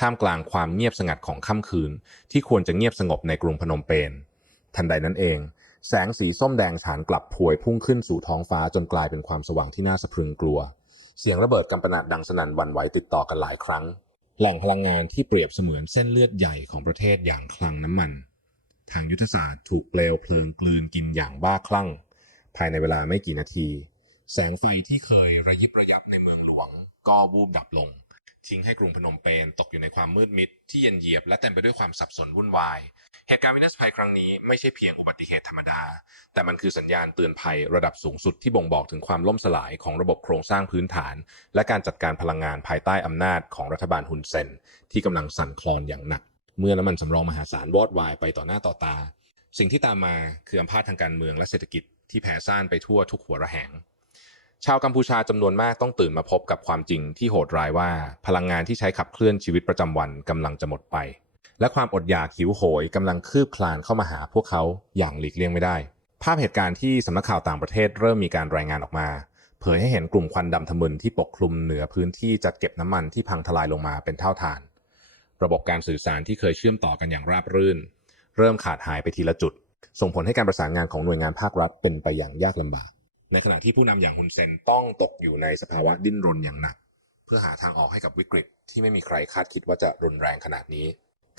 ท่ามกลางความเงียบสงัดของค่ำคืน ที่ควรจะเงียบสงบในกรุงพนมเปญทันใดนั้นเอง แสงสีส้มแดงฉานกลับพวยพุ่งขึ้นสู่ท้องฟ้าจนกลายเป็นความสว่างที่น่าสะพรึงกลัว เสียงระเบิดกำปนาตดังสนั่นวันไหวติดต่อกันหลายครั้ง แหล่งพลังงานที่เปรียบเสมือนเส้นเลือดใหญ่ของประเทศอย่างคลังน้ำมัน ทางยุทธศาสตร์ถูกเปลวเพลิงกลืนกินอย่างบ้าคลั่ง ภายในเวลาไม่กี่นาที แสงไฟที่เคยระยิบระยับในเมืองหลวง ก็บูบดับลง ทิ้งให้กรุงพนมเปญตกอยู่ในความมืดมิดที่เย็นเยียบและเต็มไปด้วยความสับสนวุ่นวาย เหตุการณ์วินาศภัยครั้งนี้ไม่ใช่เพียงอุบัติเหตุธรรมดา แต่มันคือสัญญาณเตือนภัยระดับสูงสุดที่บ่งบอกถึงความล่มสลายของระบบโครงสร้างพื้นฐาน และการจัดการพลังงานภายใต้อำนาจของรัฐบาลฮุนเซน ที่กำลังสั่นคลอนอย่างหนัก เมื่อน้ำมันสำรองมหาศาลวอดวายไปต่อหน้าต่อตา สิ่งที่ตามมาคืออำนาจทางการเมืองและเศรษฐกิจที่แผ่ซ่านไปทั่วทุกหัวระแหง ชาวกัมพูชาจำนวนมากต้องตื่นมาพบกับความจริงที่โหดร้ายว่า พลังงานที่ใช้ขับเคลื่อนชีวิตประจำวันกำลังจะหมดไป และความอดอยากหิวโหยกำลังคืบคลานเข้ามาหาพวกเขาอย่างหลีกเลี่ยงไม่ได้ ภาพเหตุการณ์ที่สำนักข่าวต่างประเทศเริ่มมีการรายงานออกมา เผยให้เห็นกลุ่มควันดำทะมึนที่ปกคลุมเหนือพื้นที่จัดเก็บน้ำมันที่พังทลายลงมาเป็นเท่าฐาน ระบบการสื่อสารที่เคยเชื่อมต่อกันอย่างราบรื่น เริ่มขาดหายไปทีละจุด ส่งผลให้การประสานงานของหน่วยงานภาครัฐเป็นไปอย่างยากลำบาก ในขณะที่ผู้นำอย่างฮุนเซนต้องตกอยู่ในสภาวะดิ้นรนอย่างหนัก เพื่อหาทางออกให้กับวิกฤตที่ไม่มีใครคาดคิดว่าจะรุนแรงขนาดนี้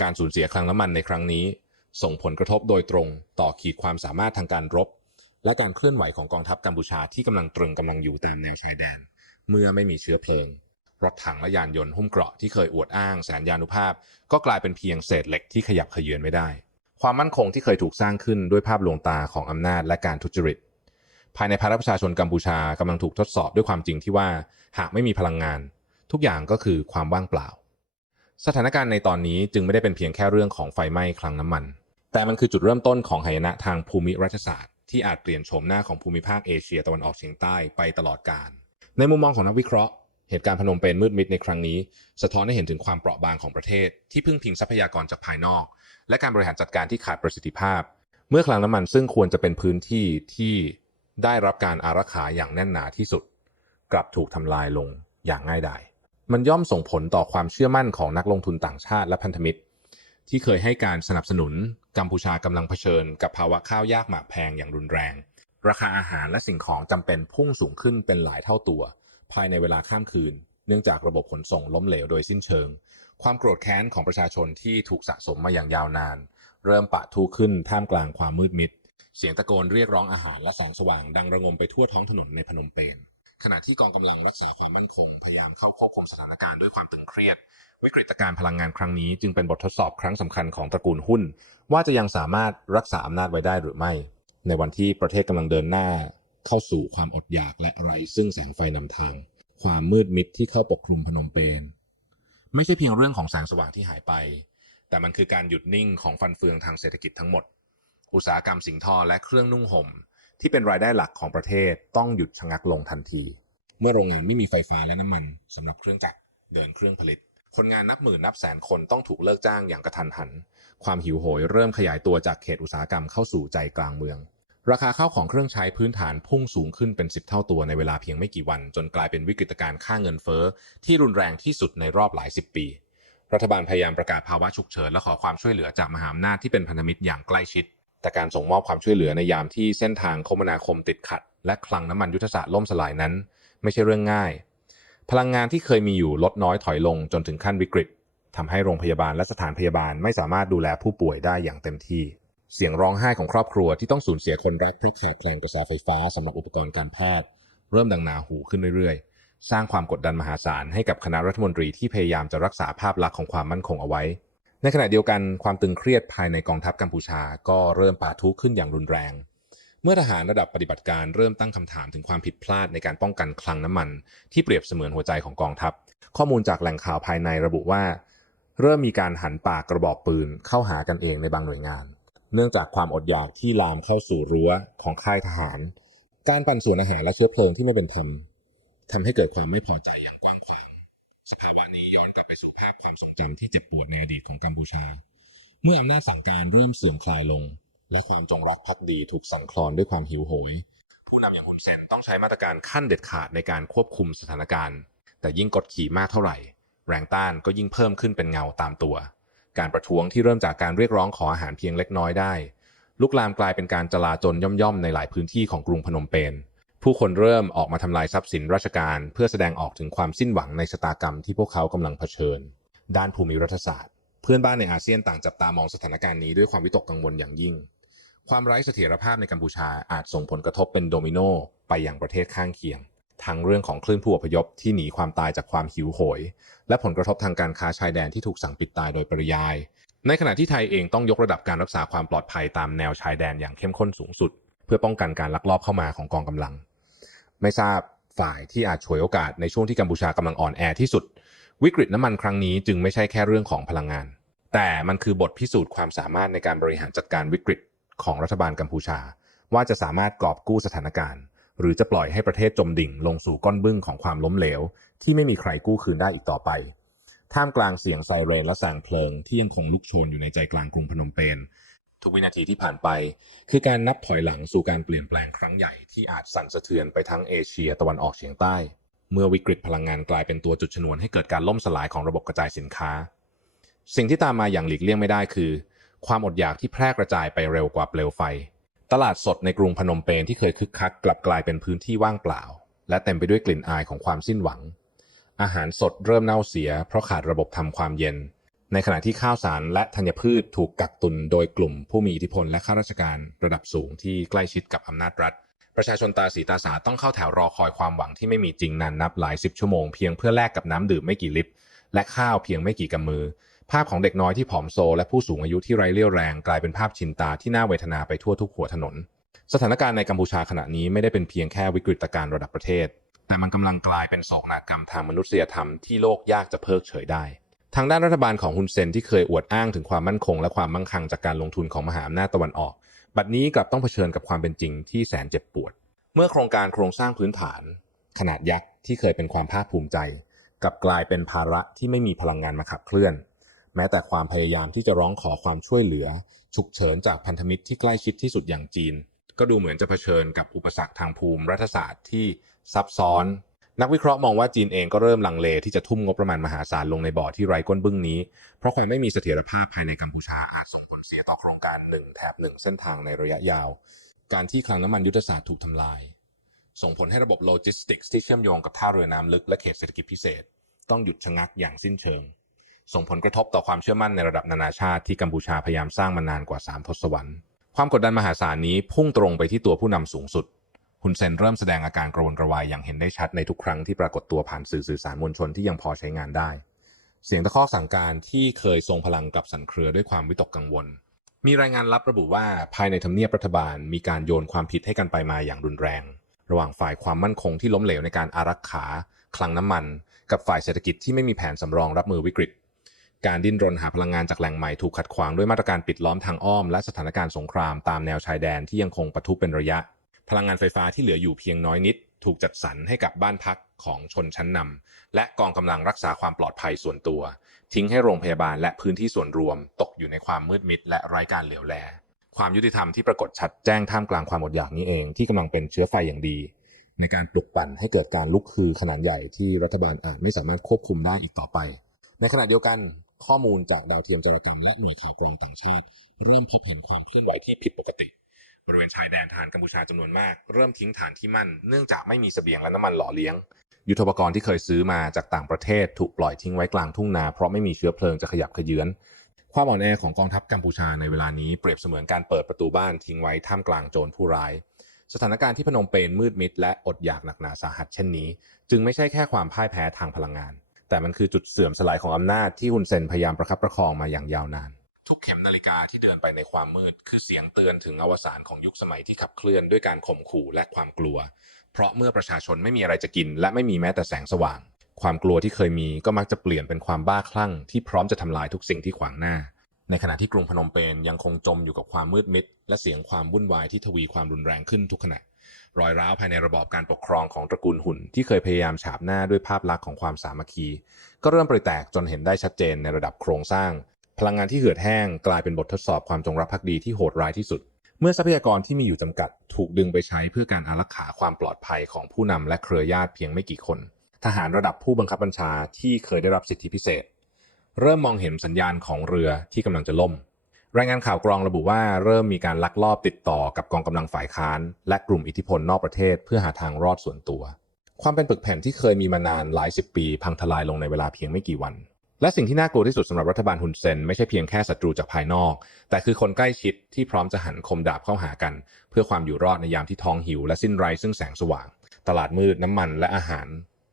การสูญเสียคลังน้ำมันในครั้งนี้ ส่งผลกระทบโดยตรงต่อขีดความสามารถทางการรบ และการเคลื่อนไหวของกองทัพกัมพูชาที่กำลังตรึงกำลังอยู่ตามแนวชายแดน เมื่อไม่มีเชื้อเพลิงรถถังและยานยนต์หุ้มเกราะที่เคยอวดอ้างแสนยานุภาพ ก็กลายเป็นเพียงเศษเหล็กที่ขยับเขยือนไม่ได้ ความมั่นคงที่เคยถูกสร้างขึ้นด้วยภาพลวงตาของอำนาจและการทุจริต ภายในภาคประชาชนกัมพูชากำลังถูกทดสอบด้วยความจริงที่ว่าหากไม่มีพลังงาน ทุกอย่างก็คือความว่างเปล่า สถานการณ์ในตอนนี้จึงไม่ได้เป็นเพียงแค่เรื่องของไฟไหม้คลังน้ำมัน แต่มันคือจุดเริ่มต้นของหายนะทางภูมิรัฐศาสตร์ที่อาจเปลี่ยนโฉมหน้าของภูมิภาคเอเชียตะวันออกเฉียงใต้ไปตลอดกาลในมุมมองของนักวิเคราะห์เหตุการณ์พนมเปญมืดมิดในครั้งนี้ สะท้อนให้เห็นถึงความเปราะบางของประเทศ ที่พึ่งพิงทรัพยากรจากภายนอก และการบริหารจัดการที่ขาดประสิทธิภาพ เมื่อคลังน้ำมันซึ่งควรจะเป็นพื้นที่ที่ ได้รับการอารักขาอย่างแน่นหนาที่สุด กลับถูกทำลายลงอย่างง่ายดายมันย่อมส่งผลต่อความเชื่อมั่นของนักลงทุนต่างชาติและพันธมิตร ที่เคยให้การสนับสนุนกัมพูชากำลังเผชิญ กับภาวะข้าวยากหมากแพงอย่างรุนแรง ราคาอาหารและสิ่งของจำเป็นพุ่งสูงขึ้นเป็นหลายเท่าตัว ภายในเวลาข้ามคืน เนื่องจากระบบขนส่งล้มเหลวโดยสิ้นเชิง ความโกรธแค้นของประชาชนที่ถูกสะสมมาอย่างยาวนาน เริ่มปะทุขึ้นท่ามกลางความมืดมิด เสียงตะโกนเรียกร้องอาหารและแสงสว่างดังระงมไปทั่วท้องถนนในพนมเปญขณะที่กองกำลังรักษาความมั่นคงพยายามเข้าควบคุมสถานการณ์ด้วยความตึงเครียด วิกฤตการพลังงานครั้งนี้จึงเป็นบททดสอบครั้งสำคัญของตระกูลหุ้น ว่าจะยังสามารถรักษาอำนาจไว้ได้หรือไม่ ในวันที่ประเทศกำลังเดินหน้า เข้าสู่ความอดอยากและไร้ซึ่งแสงไฟนำทาง ความมืดมิดที่เข้าปกคลุมพนมเปญไม่ใช่เพียงเรื่องของแสงสว่างที่หายไป แต่มันคือการหยุดนิ่งของฟันเฟืองทางเศรษฐกิจทั้งหมด อุตสาหกรรมสิงทอและเครื่องนุ่งห่ม ที่เป็นรายได้หลักของประเทศต้องหยุดชะงักลงทันที เมื่อโรงงานไม่มีไฟฟ้าและน้ำมันสำหรับเครื่องจักรเดินเครื่องผลิต คนงานนับหมื่นนับแสนคนต้องถูกเลิกจ้างอย่างกระทันหัน ความหิวโหยเริ่มขยายตัวจากเขตอุตสาหกรรมเข้าสู่ใจกลางเมือง ราคาข้าวของเครื่องใช้พื้นฐานพุ่งสูงขึ้นเป็น10เท่าตัวในเวลาเพียงไม่กี่วัน จนกลายเป็นวิกฤตการณ์ค่าเงินเฟ้อที่รุนแรงที่สุดในรอบหลายสิบปีรัฐบาลพยายามประกาศภาวะฉุกเฉินและขอความช่วยเหลือจากมหาอำนาจที่เป็นพันธมิตรอย่างใกล้ชิด แต่การส่งมอบความช่วยเหลือในยามที่เส้นทางคมนาคมติดขัด และคลังน้ำมันยุทธศาสตร์ล่มสลายนั้น ไม่ใช่เรื่องง่าย พลังงานที่เคยมีอยู่ลดน้อยถอยลงจนถึงขั้นวิกฤตทำให้โรงพยาบาลและสถานพยาบาลไม่สามารถดูแลผู้ป่วยได้อย่างเต็มที่ เสียงร้องไห้ของครอบครัวที่ต้องสูญเสียคนรักเพราะขาดแคลนกระแสไฟฟ้าสำหรับอุปกรณ์การแพทย์ เริ่มดังหนาหูขึ้นเรื่อยๆ สร้างความกดดันมหาศาลให้กับคณะรัฐมนตรีที่พยายามจะรักษาภาพลักษณ์ของความมั่นคงเอาไว้ ในขณะเดียวกันความตึงเครียดภายในกองทัพกัมพูชาก็เริ่มปะทุขึ้นอย่างรุนแรง เมื่อทหารระดับปฏิบัติการเริ่มตั้งคำถามถึงความผิดพลาดในการป้องกันคลังน้ำมัน ที่เปรียบเสมือนหัวใจของกองทัพ ข้อมูลจากแหล่งข่าวภายในระบุว่า เริ่มมีการหันปากกระบอกปืนเข้าหากันเองในบางหน่วยงาน เนื่องจากความอดอยากที่ลามเข้าสู่รั้วของค่ายทหาร การปั่นส่วนอาหารและเชื้อเพลิงที่ไม่เป็นธรรมทำให้เกิดความไม่พอใจอย่างกว้างขวางสภาวะ ย้อนกลับไปสู่ภาพความทรงจำที่เจ็บปวดในอดีตของกัมพูชา เมื่ออำนาจสั่งการเริ่มเสื่อมคลายลง และความจงรักภักดีถูกสั่นคลอนด้วยความหิวโหย ผู้นำอย่างฮุนเซนต้องใช้มาตรการขั้นเด็ดขาดในการควบคุมสถานการณ์ แต่ยิ่งกดขี่มากเท่าไหร่ แรงต้านก็ยิ่งเพิ่มขึ้นเป็นเงาตามตัว การประท้วงที่เริ่มจากการเรียกร้องขออาหารเพียงเล็กน้อยได้ลุกลามกลายเป็นการจลาจลย่อมๆในหลายพื้นที่ของกรุงพนมเปญ ผู้คนเริ่มออกมาทำลายทรัพย์สินราชการ เพื่อแสดงออกถึงความสิ้นหวังในชะตากรรมที่พวกเขากำลังเผชิญ ด้านภูมิรัฐศาสตร์ เพื่อนบ้านในอาเซียนต่างจับตามองสถานการณ์นี้ด้วยความวิตกกังวลอย่างยิ่ง ความไร้เสถียรภาพในกัมพูชาอาจส่งผลกระทบเป็นโดมิโนไปยังประเทศข้างเคียง ทั้งเรื่องของคลื่นผู้อพยพที่หนีความตายจากความหิวโหย และผลกระทบทางการค้าชายแดนที่ถูกสั่งปิดตายโดยปริยาย ในขณะที่ไทยเองต้องยกระดับการรักษาความปลอดภัยตามแนวชายแดนอย่างเข้มข้นสูงสุด เพื่อป้องกันการลักลอบเข้ามาของกองกำลัง ไม่ทราบฝ่ายที่อาจฉวยโอกาสในช่วงที่กัมพูชากำลังอ่อนแอที่สุด วิกฤตน้ำมันครั้งนี้จึงไม่ใช่แค่เรื่องของพลังงาน แต่มันคือบทพิสูจน์ความสามารถในการบริหารจัดการวิกฤตของรัฐบาลกัมพูชา ว่าจะสามารถกอบกู้สถานการณ์ หรือจะปล่อยให้ประเทศจมดิ่งลงสู่ก้อนบึ้งของความล้มเหลว ที่ไม่มีใครกู้คืนได้อีกต่อไป ท่ามกลางเสียงไซเรนและแสงเพลิงที่ยังคงลุกโชนอยู่ในใจกลางกรุงพนมเปญ ทุกวินาทีที่ผ่านไป คือการนับถอยหลังสู่การเปลี่ยนแปลงครั้งใหญ่ที่อาจสั่นสะเทือนไปทั้งเอเชียตะวันออกเฉียงใต้ เมื่อวิกฤตพลังงานกลายเป็นตัวจุดชนวนให้เกิดการล่มสลายของระบบกระจายสินค้า สิ่งที่ตามมาอย่างหลีกเลี่ยงไม่ได้คือ ความอดอยากที่แพร่กระจายไปเร็วกว่าเปลวไฟ ตลาดสดในกรุงพนมเปญที่เคยคึกคักกลับกลายเป็นพื้นที่ว่างเปล่า และเต็มไปด้วยกลิ่นอายของความสิ้นหวัง อาหารสดเริ่มเน่าเสีย เพราะขาดระบบทำความเย็น ในขณะที่ข้าวสารและธัญพืชถูกกักตุนโดยกลุ่มผู้มีอิทธิพลและข้าราชการระดับสูงที่ใกล้ชิดกับอำนาจรัฐ ประชาชนตาสีตาสาต้องเข้าแถวรอคอยความหวังที่ไม่มีจริงนานนับหลายสิบชั่วโมงเพียงเพื่อแลกกับน้ำดื่มไม่กี่ลิตรและข้าวเพียงไม่กี่กำมือ ภาพของเด็กน้อยที่ผอมโซ และผู้สูงอายุที่ไร้เรี่ยวแรงกลายเป็นภาพชินตาที่น่าเวทนาไปทั่วทุกหัวถนน สถานการณ์ในกัมพูชาขณะนี้ไม่ได้เป็นเพียงแค่วิกฤตการณ์ระดับประเทศ แต่มันกำลังกลายเป็นโศกนาฏกรรมทางมนุษยธรรมที่โลกยากจะเพิกเฉยได้ ทางด้านรัฐบาลของฮุนเซนที่เคยอวดอ้างถึงความมั่นคง และความมั่งคั่งจากการลงทุนของมหาอำนาจตะวันออก บัดนี้กลับต้องเผชิญกับความเป็นจริงที่แสนเจ็บปวด เมื่อโครงการโครงสร้างพื้นฐาน ขนาดยักษ์ที่เคยเป็นความภาคภูมิใจกลับกลายเป็นภาระที่ไม่มีพลังงานมาขับเคลื่อน แม้แต่ความพยายามที่จะร้องขอความช่วยเหลือ ฉุกเฉินจากพันธมิตรที่ใกล้ชิดที่สุดอย่างจีน ก็ดูเหมือนจะเผชิญกับอุปสรรคทางภูมิรัฐศาสตร์ที่ซับซ้อน นักวิเคราะห์มองว่าจีนเองก็เริ่มลังเลที่จะทุ่มงบประมาณมหาศาลลงในบ่อที่ไร้ก้นบึ้งนี้ เพราะความไม่มีเสถียรภาพภายในกัมพูชาอาจส่งผลเสียต่อโครงการหนึ่งแถบหนึ่งเส้นทางในระยะยาว การที่คลังน้ำมันยุทธศาสตร์ถูกทำลาย ส่งผลให้ระบบโลจิสติกส์ที่เชื่อมโยงกับท่าเรือน้ำลึกและเขตเศรษฐกิจพิเศษ ต้องหยุดชะงักอย่างสิ้นเชิง ส่งผลกระทบต่อความเชื่อมั่นในระดับนานาชาติที่กัมพูชาพยายามสร้างมานานกว่า3ทศวรรษ ความกดดันมหาศาลนี้พุ่งตรงไปที่ตัวผู้นำสูงสุด ฮุนเซนเริ่มแสดงอาการกระวนกระวายอย่างเห็นได้ชัดในทุกครั้งที่ปรากฏตัวผ่านสื่อสื่อสารมวลชนที่ยังพอใช้งานได้ เสียงตะคอกสั่งการที่เคยทรงพลังกับสันเครือด้วยความวิตกกังวล มีรายงานลับระบุว่าภายในทำเนียบรัฐบาลมีการโยนความผิดให้กันไปมาอย่างรุนแรง ระหว่างฝ่ายความมั่นคงที่ล้มเหลวในการอารักขา คลังน้ำมัน กับฝ่ายเศรษฐกิจที่ไม่มีแผนสำรองรับมือวิกฤต การดิ้นรนหาพลังงานจากแหล่งใหม่ถูกขัดขวางด้วยมาตรการปิดล้อมทางอ้อม และสถานการณ์สงครามตามแนวชายแดนที่ยังคงปะทุเป็นระยะ พลังงานไฟฟ้าที่เหลืออยู่เพียงน้อยนิด ถูกจัดสรรให้กับบ้านพักของชนชั้นนำและกองกำลังรักษาความปลอดภัยส่วนตัว ทิ้งให้โรงพยาบาลและพื้นที่ส่วนรวม ตกอยู่ในความมืดมิด และไร้การเหลียวแล ความยุติธรรมที่ปรากฏชัดแจ้งท่ามกลางความอดอยากนี้เองที่กำลังเป็นเชื้อไฟอย่างดี ในการปลุกปั่นให้เกิดการลุกฮือขนาดใหญ่ที่รัฐบาลอาจไม่สามารถควบคุมได้อีกต่อไป ในขณะเดียวกันข้อมูลจากดาวเทียมจารกรรมและหน่วยข่าวกรองต่างชาติ เริ่มพบเห็นความเคลื่อนไหวที่ผิดปกติ บริเวณชายแดนทหารกัมพูชาจำนวนมาก เริ่มทิ้งฐานที่มั่น เนื่องจากไม่มีเสบียงและน้ำมันหล่อเลี้ยง ยุทโธปกรณ์ที่เคยซื้อมาจากต่างประเทศถูกปล่อยทิ้งไว้กลางทุ่งนา เพราะไม่มีเชื้อเพลิงจะขยับขยื้อนความอ่อนแอของกองทัพกัมพูชาในเวลานี้เปรียบเสมือนการเปิดประตูบ้านทิ้งไว้ท่ามกลางโจรผู้ร้าย สถานการณ์ที่พนมเปญมืดมิดและอดอยากหนักหนาสาหัสเช่นนี้ จึงไม่ใช่แค่ความพ่ายแพ้ทางพลังงาน แต่มันคือจุดเสื่อมสลายของอำนาจที่ฮุนเซนพยายามประคับประคองมาอย่างยาวนาน ทุกเข็มนาฬิกาที่เดินไปในความมืด คือเสียงเตือนถึงอวสานของยุคสมัยที่ขับเคลื่อนด้วยการข่มขู่และความกลัว เพราะเมื่อประชาชนไม่มีอะไรจะกิน และไม่มีแม้แต่แสงสว่าง ความกลัวที่เคยมีก็มักจะเปลี่ยนเป็นความบ้าคลั่ง ที่พร้อมจะทำลายทุกสิ่งที่ขวางหน้า ในขณะที่กรุงพนมเปญยังคงจมอยู่กับความมืดมิด และเสียงความวุ่นวายที่ทวีความรุนแรงขึ้นทุกขณะรอยร้าวภายในระบอบการปกครองของตระกูลหุ่น ที่เคยพยายามฉาบหน้าด้วยภาพลักษณ์ของความสามัคคี ก็เริ่มปริแตกจนเห็นได้ชัดเจนในระดับโครงสร้าง พลังงานที่เหือดแห้งกลายเป็นบททดสอบความจงรักภักดีที่โหดร้ายที่สุด เมื่อทรัพยากรที่มีอยู่จำกัด ถูกดึงไปใช้เพื่อการอารักขาความปลอดภัยของผู้นำและเครือญาติเพียงไม่กี่คน ทหารระดับผู้บังคับบัญชาที่เคยได้รับสิทธิพิเศษ เริ่มมองเห็นสัญญาณของเรือที่กำลังจะล่ม รายงานข่าวกรองระบุว่าเริ่มมีการลักลอบติดต่อกับกองกำลังฝ่ายค้าน และกลุ่มอิทธิพลนอกประเทศ เพื่อหาทางรอดส่วนตัว ความเป็นปึกแผ่นที่เคยมีมานานหลายสิบปี พังทลายลงในเวลาเพียงไม่กี่วัน และสิ่งที่น่ากลัวที่สุดสำหรับรัฐบาลฮุนเซนไม่ใช่เพียงแค่ศัตรูจากภายนอก แต่คือคนใกล้ชิดที่พร้อมจะหันคมดาบเข้าหากัน เพื่อความอยู่รอดในยามที่ท้องหิวและสิ้นไร้ซึ่งแสงสว่าง ตลาดมืดน้ำมันและอาหาร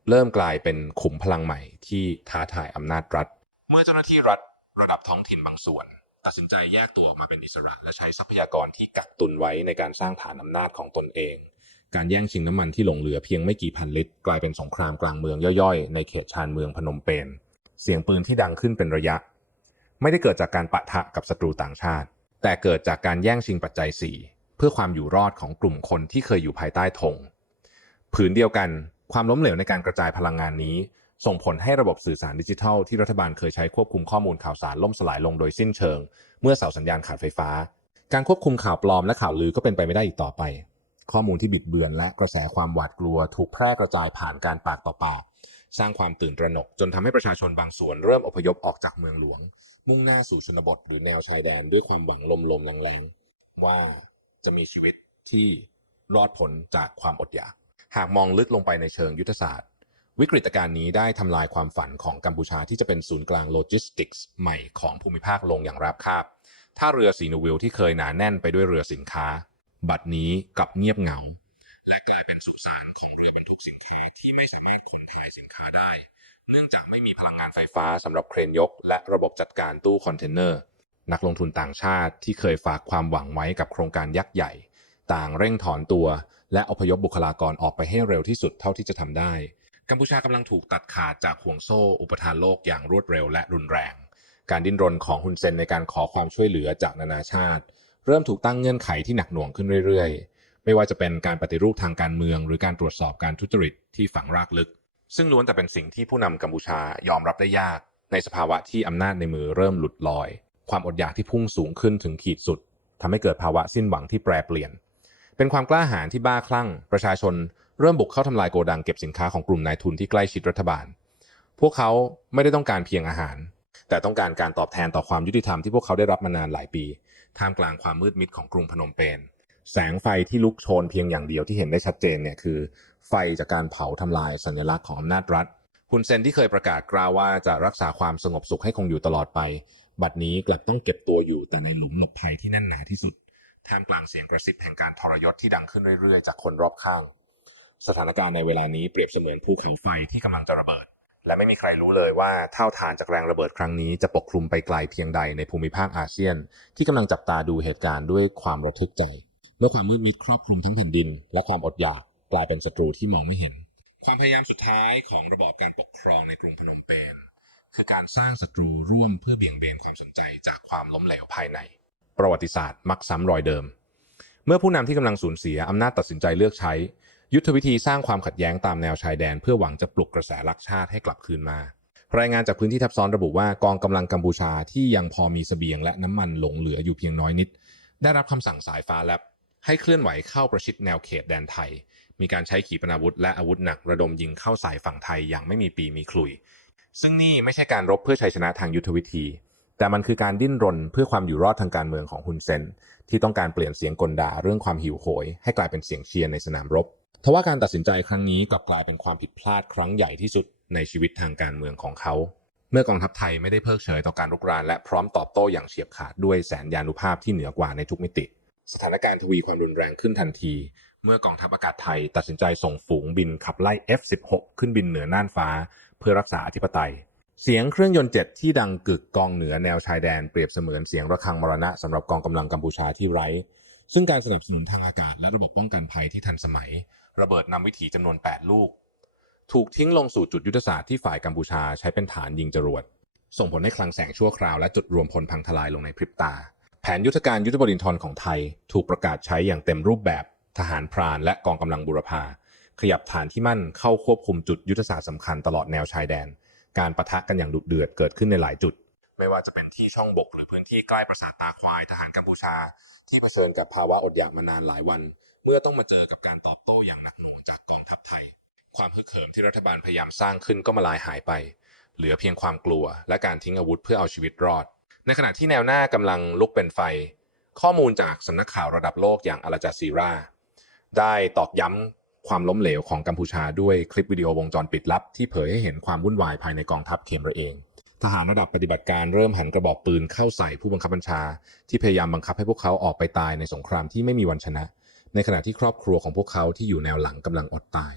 เริ่มกลายเป็นขุมพลังใหม่ที่ท้าทายอำนาจรัฐ เมื่อเจ้าหน้าที่รัฐระดับท้องถิ่นบางส่วน ตัดสินใจแยกตัวออกมาเป็นอิสระ และใช้ทรัพยากรที่กักตุนไว้ในการสร้างฐานอำนาจของตนเอง การแย่งชิงน้ำมันที่หลงเหลือเพียงไม่กี่พันลิตรกลายเป็นสงครามกลางเมืองย่อยๆ ในเขตชานเมืองพนมเปญ เสียงปืนที่ดังขึ้นเป็นระยะ ไม่ได้เกิดจากการปะทะกับศัตรูต่างชาติ แต่เกิดจากการแย่งชิงปัจจัย 4 เพื่อความอยู่รอดของกลุ่มคนที่เคยอยู่ภายใต้ธงผืนเดียวกันความล้มเหลวในการกระจายพลังงานนี้ ส่งผลให้ระบบสื่อสารดิจิทัลที่รัฐบาลเคยใช้ควบคุมข้อมูลข่าวสารล่มสลายลงโดยสิ้นเชิง เมื่อเสาสัญญาณขาดไฟฟ้า การควบคุมข่าวปลอมและข่าวลือก็เป็นไปไม่ได้อีกต่อไป ข้อมูลที่บิดเบือนและกระแสความหวาดกลัวถูกแพร่กระจายผ่านการปากต่อปาก สร้างความตื่นตระหนก จนทำให้ประชาชนบางส่วนเริ่มอพยพออกจากเมืองหลวง มุ่งหน้าสู่ชนบทหรือแนวชายแดนด้วยความหวังลมๆแรงๆว่าจะมีชีวิตที่รอดพ้นจากความอดอยาก หากมองลึกลงไปในเชิงยุทธศาสตร์ วิกฤตการณ์นี้ได้ทำลายความฝันของกัมพูชาที่จะเป็นศูนย์กลางโลจิสติกส์ใหม่ของภูมิภาคลงอย่างราบคาบท่าเรือสีนูวิลที่เคยหนาแน่นไปด้วยเรือสินค้า บัดนี้กลับเงียบเหงา และกลายเป็นสุสานของเรือบรรทุกสินค้าที่ไม่สามารถขนถ่ายสินค้าได้ เนื่องจากไม่มีพลังงานไฟฟ้าสำหรับเครนยก และระบบจัดการตู้คอนเทนเนอร์ นักลงทุนต่างชาติที่เคยฝากความหวังไว้กับโครงการยักษ์ใหญ่ ต่างเร่งถอนตัว และอพยพบุคลากรออกไปให้เร็วที่สุดเท่าที่จะทำได้ กัมพูชากำลังถูกตัดขาดจากห่วงโซ่ อุปทานโลกอย่างรวดเร็วและรุนแรง การดิ้นรนของฮุนเซนในการขอความช่วยเหลือจากนานาชาติ เริ่มถูกตั้งเงื่อนไขที่หนักหน่วงขึ้นเรื่อยๆ ไม่ว่าจะเป็นการปฏิรูปทางการเมือง หรือการตรวจสอบการทุจริตที่ฝังรากลึก ซึ่งล้วนแต่เป็นสิ่งที่ผู้นำกัมพูชายอมรับได้ยาก ในสภาวะที่อำนาจในมือเริ่มหลุดลอย ความอดอยากที่พุ่งสูงขึ้นถึงขีดสุดทำให้เกิดภาวะสิ้นหวังที่แปรเปลี่ยน เป็นความกล้าหาญที่บ้าคลั่ง ประชาชนเริ่มบุกเข้าทำลายโกดังเก็บสินค้าของกลุ่มนายทุนที่ใกล้ชิดรัฐบาล พวกเขาไม่ได้ต้องการเพียงอาหาร แต่ต้องการการตอบแทนต่อความยุติธรรมที่พวกเขาได้รับมานานหลายปี ท่ามกลางความมืดมิดของกรุงพนมเปญ แสงไฟที่ลุกโชนเพียงอย่างเดียวที่เห็นได้ชัดเจนเนี่ยคือ ไฟจากการเผาทำลายสัญลักษณ์ของอำนาจรัฐฮุนเซนที่เคยประกาศกล่าวว่าจะรักษาความสงบสุขให้คงอยู่ตลอดไป บัดนี้กลับต้องเก็บตัวอยู่แต่ในหลุมหลบภัยที่แน่นหนาที่สุดท่ามกลางเสียงกระซิบแห่งการทรยศที่ดังขึ้นเรื่อยๆ จากคนรอบข้าง สถานการณ์ในเวลานี้เปรียบเสมือนภูเขาไฟที่กำลังจะระเบิด และไม่มีใครรู้เลยว่าเท่าฐานจากแรงระเบิดครั้งนี้จะปกคลุมไปไกลเพียงใดในภูมิภาคอาเซียน ที่กำลังจับตาดูเหตุการณ์ด้วยความระทึกใจ เมื่อความมืดมิดครอบคลุมทั้งแผ่นดิน และความอดอยากกลายเป็นศัตรูที่มองไม่เห็น ความพยายามสุดท้ายของระบอบการปกครองในกรุงพนมเปญคือการสร้างศัตรูร่วมเพื่อเบี่ยงเบนความสนใจจากความล้มเหลวภายใน ประวัติศาสตร์มักซ้ำรอยเดิม เมื่อผู้นำที่กำลังสูญเสียอำนาจตัดสินใจเลือกใช้ ยุทธวิธีสร้างความขัดแย้งตามแนวชายแดน เพื่อหวังจะปลุกกระแสรักชาติให้กลับคืนมา รายงานจากพื้นที่ทับซ้อนระบุว่ากองกำลังกัมพูชาที่ยังพอมีเสบียงและน้ำมันหลงเหลืออยู่เพียงน้อยนิด ได้รับคำสั่งสายฟ้าแลบ ให้เคลื่อนไหวเข้าประชิดแนวเขตแดนไทย มีการใช้ขีปนาวุธและอาวุธหนักระดมยิงเข้าใส่ฝั่งไทยอย่างไม่มีปีมีคลุย ซึ่งนี่ไม่ใช่การรบเพื่อชัยชนะทางยุทธวิธี แต่มันคือการดิ้นรนเพื่อความอยู่รอดทางการเมืองของฮุนเซนที่ต้องการเปลี่ยนเสียงกลด่าเรื่องความหิวโหย ให้กลายเป็นเสียงเชียร์ในสนามรบทว่าการตัดสินใจครั้งนี้กลับกลายเป็นความผิดพลาดครั้งใหญ่ที่สุดในชีวิตทางการเมืองของเขา เมื่อกองทัพไทยไม่ได้เพิกเฉยต่อการรุกราน และพร้อมตอบโต้อย่างเฉียบขาดด้วยแสนยานุภาพที่เหนือกว่าในทุกมิติ สถานการณ์ทวีความรุนแรงขึ้นทันที เมื่อกองทัพอากาศไทย ตัดสินใจส่งฝูงบินขับไล่ F-16 ขึ้นบินเหนือน่านฟ้า เพื่อรักษาอธิปไตย เสียงเครื่องยนต์เจ็ตที่ดังกึกกองเหนือแนวชายแดนเปรียบเสมือนเสียงระฆังมรณะสำหรับกองกำลังกัมพูชาที่ไร้ ซึ่งการสนับสนุนทางอากาศและระบบป้องกันภัยที่ทันสมัย ระเบิดนำวิถีจำนวน 8 ลูก ถูกทิ้งลงสู่จุดยุทธศาสตร์ที่ฝ่ายกัมพูชาใช้เป็นฐานยิงจรวดส่งผลให้คลังแสงชั่วคราวและจุดรวมพลพังทลายลงในพริบตา ผนยุทธการยุทธบดินทรของไทย ถูกประกาศใช้อย่างเต็มรูปแบบทหารพรานและกองกำลังบุรพาขยับฐานที่มั่นเข้าควบคุมจุดยุทธศาสตร์สำคัญตลอดแนวชายแดน การประทะกันอย่างดุเดือดเกิดขึ้นในหลายจุด ไม่ว่าจะเป็นที่ช่องบกหรือพื้นที่ใกล้ปราสาทตาควายทหารกัมพูชา ที่เผชิญกับภาวะอดอยากมานานหลายวัน เมื่อต้องมาเจอกับการตอบโต้อย่างหนักหน่วงจากกองทัพไทย ความฮึกเหิมที่รัฐบาลพยายามสร้างขึ้นก็มาลายหายไป เหลือเพียงความกลัวและการทิ้งอาวุธเพื่อเอาชีวิตรอด ในขณะที่แนวหน้ากำลังลุกเป็นไฟ ข้อมูลจากสำนักข่าวระดับโลกอย่างอาราจาซีราได้ตอกย้ำความล้มเหลวของกัมพูชาด้วยคลิปวิดีโอวงจรปิดลับ ที่เผยให้เห็นความวุ่นวายภายในกองทัพเขมรเอง ทหารระดับปฏิบัติการเริ่มหันกระบอกปืนเข้าใส่ผู้บังคับบัญชา ที่พยายามบังคับให้พวกเขาออกไปตายในสงครามที่ไม่มีวันชนะ ในขณะที่ครอบครัวของพวกเขาที่อยู่แนวหลังกำลังอดตาย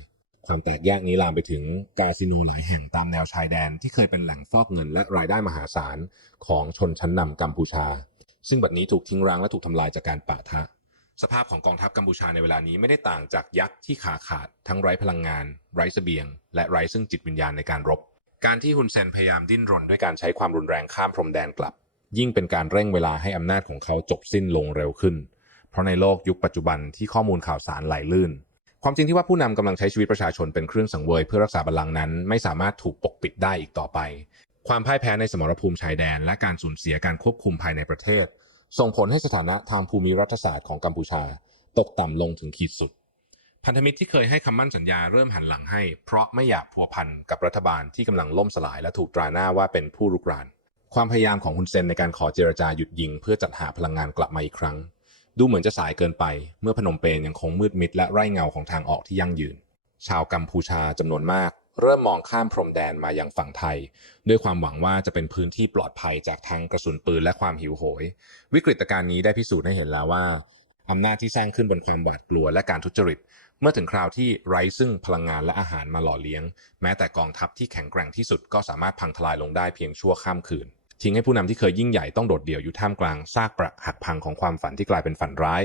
ความแตกแยกนี้ลามไปถึงคาสิโนหลายแห่งตามแนวชายแดนที่เคยเป็นแหล่งฟอกเงินและรายได้มหาศาลของชนชั้นนำกัมพูชา ซึ่งบัดนี้ถูกทิ้งร้างและถูกทำลายจากการปะทะ สภาพของกองทัพกัมพูชาในเวลานี้ไม่ได้ต่างจากยักษ์ที่ขาขาด ทั้งไร้พลังงาน ไร้เสบียง และไร้ซึ่งจิตวิญญาณในการรบ การที่ฮุนเซนพยายามดิ้นรนด้วยการใช้ความรุนแรงข้ามพรมแดนกลับ ยิ่งเป็นการเร่งเวลาให้อำนาจของเขาจบสิ้นลงเร็วขึ้น เพราะในโลกยุคปัจจุบันที่ข้อมูลข่าวสารไหลลื่น ความจริงที่ว่าผู้นำกำลังใช้ชีวิตประชาชนเป็นเครื่องสังเวยเพื่อรักษาบัลลังก์นั้น ไม่สามารถถูกปกปิดได้อีกต่อไป ความพ่ายแพ้ในสมรภูมิชายแดน และการสูญเสียการควบคุมภายในประเทศ ส่งผลให้สถานะทางภูมิรัฐศาสตร์ของกัมพูชา ตกต่ำลงถึงขีดสุด พันธมิตรที่เคยให้คำมั่นสัญญาเริ่มหันหลังให้ เพราะไม่อยากพัวพันกับรัฐบาลที่กำลังล่มสลายและถูกตราหน้าว่าเป็นผู้รุกรานความพยายามของฮุนเซนในการขอเจรจาหยุดยิง เพื่อจัดหาพลังงานกลับมาอีกครั้ง ดูเหมือนจะสายเกินไป เมื่อพนมเปญยังคงมืดมิดและไร้เงาของทางออกที่ยั่งยืน ชาวกัมพูชาจำนวนมาก เริ่มมองข้ามพรมแดนมายังฝั่งไทย ด้วยความหวังว่าจะเป็นพื้นที่ปลอดภัยจากทางกระสุนปืนและความหิวโหย วิกฤตการณ์นี้ได้พิสูจน์ให้เห็นแล้วว่าอำนาจที่สร้างขึ้นบนความหวาดกลัวและการทุจริต เมื่อถึงคราวที่ไร้ซึ่งพลังงานและอาหารมาหล่อเลี้ยง แม้แต่กองทัพที่แข็งแกร่งที่สุดก็สามารถพังทลายลงได้เพียงชั่วข้ามคืน ทิ้งให้ผู้นำที่เคยยิ่งใหญ่ต้องโดดเดี่ยวอยู่ท่ามกลางซากปรักหักพังของความฝันที่กลายเป็นฝันร้าย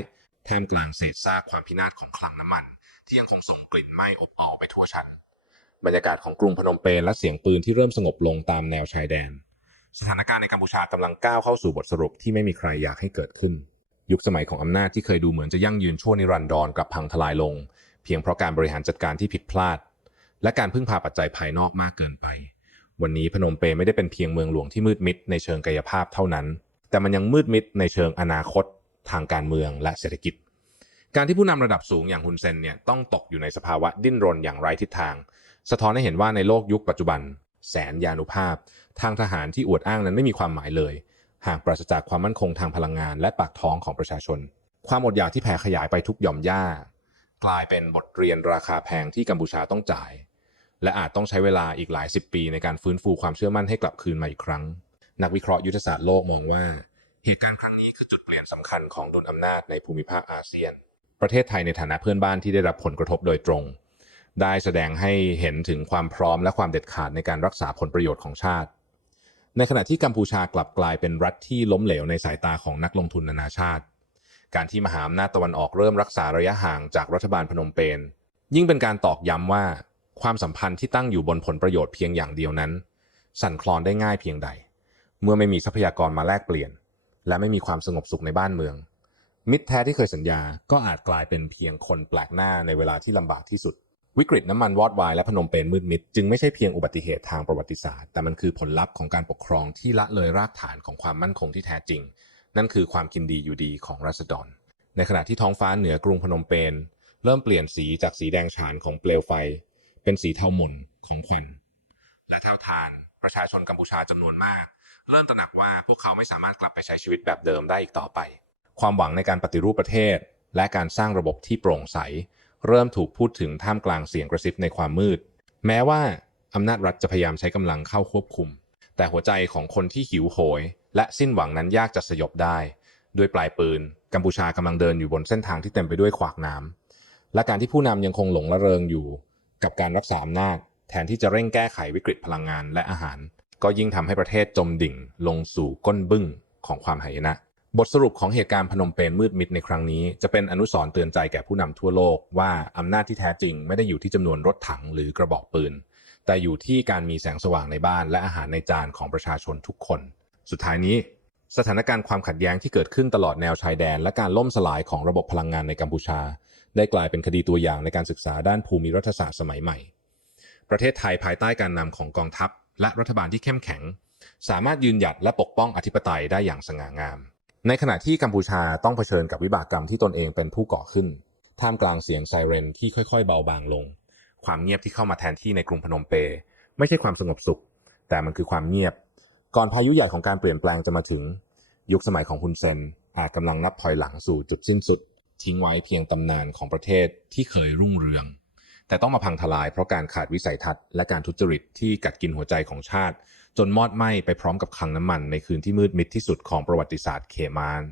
ท่ามกลางเศษซากความพินาศของคลังน้ำมัน ที่ยังคงส่งกลิ่นไหม้อบอาวไปทั่วชั้นบรรยากาศของกรุงพนมเปญและเสียงปืนที่เริ่มสงบลงตามแนวชายแดน สถานการณ์ในกัมพูชากำลังก้าวเข้าสู่บทสรุปที่ไม่มีใครอยากให้เกิดขึ้น ยุคสมัยของอำนาจที่เคยดูเหมือนจะยั่งยืนชั่วนิรันดรกลับพังทลายลง เพียงเพราะการบริหารจัดการที่ผิดพลาด และการพึ่งพาปัจจัยภายนอกมากเกินไป วันนี้พนมเปญไม่ได้เป็นเพียงเมืองหลวงที่มืดมิดในเชิงกายภาพเท่านั้น แต่มันยังมืดมิดในเชิงอนาคตทางการเมืองและเศรษฐกิจ การที่ผู้นำระดับสูงอย่างฮุนเซนเนี่ยต้องตกอยู่ในสภาวะดิ้นรนอย่างไร้ทิศทาง สะท้อนให้เห็นว่าในโลกยุคปัจจุบัน แสนยานุภาพ ทางทหารที่อวดอ้างนั้นไม่มีความหมายเลย หากปราศจากความมั่นคงทางพลังงานและปากท้องของประชาชน ความอดอยากที่แผ่ขยายไปทุกหย่อมหญ้า กลายเป็นบทเรียนราคาแพงที่กัมพูชาต้องจ่าย และอาจต้องใช้เวลาอีกหลายสิบปีในการฟื้นฟูความเชื่อมั่นให้กลับคืนมาอีกครั้ง นักวิเคราะห์ยุทธศาสตร์โลกมองว่า เหตุการณ์ครั้งนี้คือจุดเปลี่ยนสำคัญของดุลอำนาจในภูมิภาคอาเซียน ประเทศไทยในฐานะเพื่อนบ้านที่ได้รับผลกระทบโดยตรง ได้แสดงให้เห็นถึงความพร้อมและความเด็ดขาดในการรักษาผลประโยชน์ของชาติ ในขณะที่กัมพูชากลับกลายเป็นรัฐที่ล้มเหลวในสายตาของนักลงทุนนานาชาติ การที่มหาอำนาจตะวันออกเริ่มรักษาระยะห่างจากรัฐบาลพนมเปญยิ่งเป็นการตอกย้ำว่า ความสัมพันธ์ที่ตั้งอยู่บนผลประโยชน์เพียงอย่างเดียวนั้น สั่นคลอนได้ง่ายเพียงใด เมื่อไม่มีทรัพยากรมาแลกเปลี่ยน และไม่มีความสงบสุขในบ้านเมือง มิตรแท้ที่เคยสัญญาก็อาจกลายเป็นเพียงคนแปลกหน้าในเวลาที่ลำบากที่สุด วิกฤตน้ำมันวอดวายและพนมเปญมืดมิดจึงไม่ใช่เพียงอุบัติเหตุทางประวัติศาสตร์ แต่มันคือผลลัพธ์ของการปกครองที่ละเลยรากฐานของความมั่นคงที่แท้จริง นั่นคือความกินดีอยู่ดีของรัษฎร ในขณะที่ท้องฟ้าเหนือกรุงพนมเปญเริ่มเปลี่ยนสีจากสีแดงฉานของเปลวไฟ เป็นสีเทาหม่นของควันและเท่าทานประชาชนกัมพูชาจำนวนมาก เริ่มตระหนักว่าพวกเขาไม่สามารถกลับไปใช้ชีวิตแบบเดิมได้อีกต่อไป ความหวังในการปฏิรูปประเทศ และการสร้างระบบที่โปร่งใส เริ่มถูกพูดถึงท่ามกลางเสียงกระซิบในความมืด แม้ว่าอำนาจรัฐจะพยายามใช้กำลังเข้าควบคุม แต่หัวใจของคนที่หิวโหย และสิ้นหวังนั้นยากจะสยบได้ ด้วยปลายปืน กัมพูชากำลังเดินอยู่บนเส้นทางที่เต็มไปด้วยขวากน้ำและการที่ผู้นำยังคงหลงละเริงอยู่ กับการรักษาอำนาจ แทนที่จะเร่งแก้ไขวิกฤตพลังงานและอาหาร ก็ยิ่งทำให้ประเทศจมดิ่งลงสู่ก้นบึ้งของความหายนะ บทสรุปของเหตุการณ์พนมเปญมืดมิดในครั้งนี้ จะเป็นอนุสรณ์เตือนใจแก่ผู้นำทั่วโลกว่าอำนาจที่แท้จริงไม่ได้อยู่ที่จำนวนรถถังหรือกระบอกปืน แต่อยู่ที่การมีแสงสว่างในบ้านและอาหารในจานของประชาชนทุกคน สุดท้ายนี้สถานการณ์ความขัดแย้งที่เกิดขึ้นตลอดแนวชายแดน และการล่มสลายของระบบพลังงานในกัมพูชา ได้กลายเป็นคดีตัวอย่างในการศึกษาด้านภูมิรัฐศาสตร์สมัยใหม่ ประเทศไทยภายใต้การนำของกองทัพ และรัฐบาลที่เข้มแข็ง สามารถยืนหยัดและปกป้องอธิปไตยได้อย่างสง่างาม ในขณะที่กัมพูชาต้องเผชิญกับวิบากกรรมที่ตนเองเป็นผู้ก่อขึ้น ท่ามกลางเสียงไซเรนที่ค่อยๆ เบาบางลง ความเงียบที่เข้ามาแทนที่ในกรุงพนมเปญไม่ใช่ความสงบสุข แต่มันคือความเงียบ ก่อนพายุใหญ่ของการเปลี่ยนแปลงจะมาถึง ยุคสมัยของฮุนเซนอาจกำลังนับถอยหลังสู่จุดสิ้นสุด ทิ้งไว้เพียงตำนานของประเทศที่เคยรุ่งเรือง แต่ต้องมาพังทลายเพราะการขาดวิสัยทัศน์และการทุจริตที่กัดกินหัวใจของชาติ จนมอดไหม้ไปพร้อมกับคลังน้ำมันในคืนที่มืดมิดที่สุดของประวัติศาสตร์เคมาน